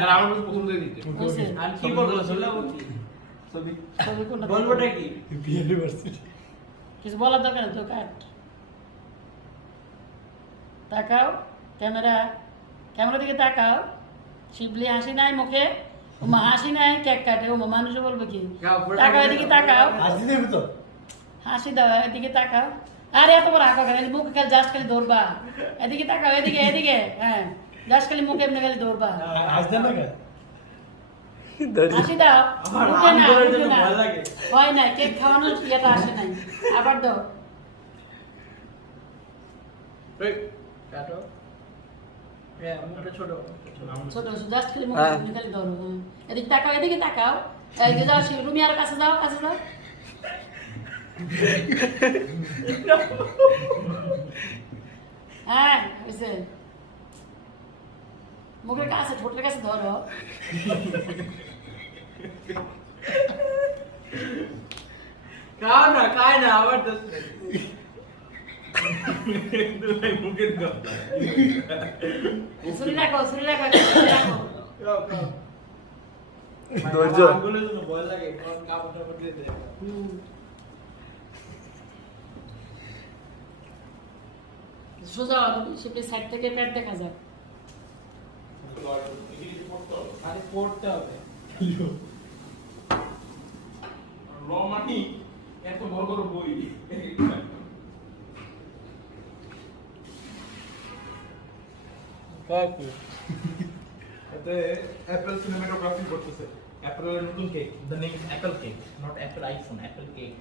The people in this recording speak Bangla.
যারা আমার কাছে প্রথম দিয়ে দিতে হয়েছে। আর কি বলবো বলবো কি ছবি কোনটা বলবোটা কি ইউনিভার্সিটি কিছু বলার দরকার নেই তো কাট তাকাও ক্যামেরা দিকে তাকাও শিবলি হাসি নাই মুখে ও মা হাসি নাই কেক কাটে ও মা মানুষ বলবে কি তাকাও এদিকে তাকাও হাসি দেবে তো হাসি দাও এদিকে তাকাও আরে এত বড় আঁকা খালি মুখে খালি জাস্ট খালি ধরবা এদিকে তাকাও এদিকে হ্যাঁ জাস্ট খালি মুখে এমনি খালি ধরবা হাসি দেন না কে হাসি দাও আমার মুখে না আঙ্গুলের মুখে জন্য না ভয় লাগে। হয় না কেক খাওয়ানোর ইয়েটা আসে নাই আবার দাও এই কাটো হ্যাঁ মুখটা ছোট ছোট জাস্ট খালি মুখে এমনি খালি ধরো এদিকে তাকাও এই যে যাও রুমি আর কাছে যাও হ্যাঁ হয়েছে মুখের কাছে ঠোঁটের কাছে ধরো খায় না আবার দোষ নেই দুলাই মুখে দাও ছুরি রাখো ধৈর্য। আঙ্গুলের জন্য ভয় লাগে কাপড় টাপড় দিয়ে দেয় সোজা শিপের সাইড থেকে পেট দেখা যায় খালি পড়তে হবে রমানি এত বড় বড় বই এতে অ্যাপল সিনেমাটোগ্রাফি করতেছে অ্যাপলের নতুন cake the name is Apple cake not Apple iPhone Apple cake